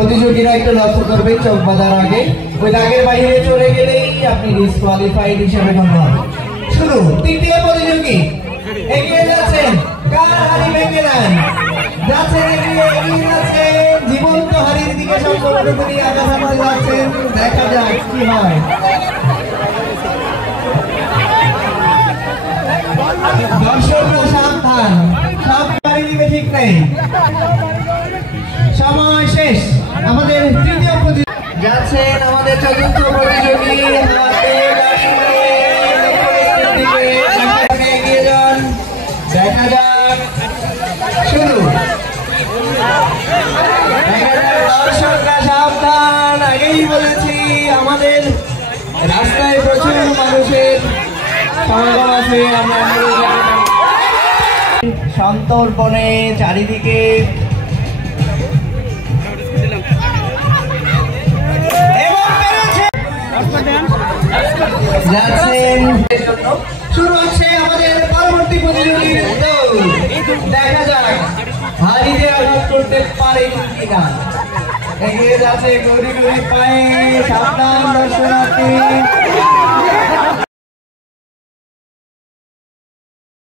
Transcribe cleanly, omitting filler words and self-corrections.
প্রতিযোগীরা একটু লক্ষ্য করবেন, চোখ বাঁধার আগে ওই দাগের বাইরে চলে গেলেই আপনি ডিসকোয়ালিফাইড হিসেবে গণ্য হবেন। শুরু। তৃতীয় প্রতিযোগী এগিয়ে যাচ্ছেন, কার হাড়ি ভেঙে নেন, যাচ্ছেন এগিয়ে যাচ্ছেন, জীবন্ত হাড়ির দিকে সম্পর্ক করে আঘাত হানতে যাচ্ছেন। দেখা যাক কি হয়। দর্শক সাবধান, সব গাড়ি দিকে ঠিক নেই। সময় শেষ। আমাদের তৃতীয় প্রতিযোগী যাচ্ছেন, আমাদের চতুর্থ প্রতিযোগী এগিয়ে যান। দেখা যাক, শুরু। দর্শকরা সাবধান, আগেই বলেছি আমাদের রাস্তায় প্রচুর মানুষের সমাগম আছে। আমরা সন্তর্পণে চারিদিকে যাচ্ছেন। শুরু হচ্ছে আমাদের পরবর্তী প্রতিযোগী। দেখা যাক হাড়িতে আঘাত করতে পারে কিনা। এগিয়ে যাচ্ছে গড়ি গড়ি পায়ে, সাবধান দর্শনার্থী।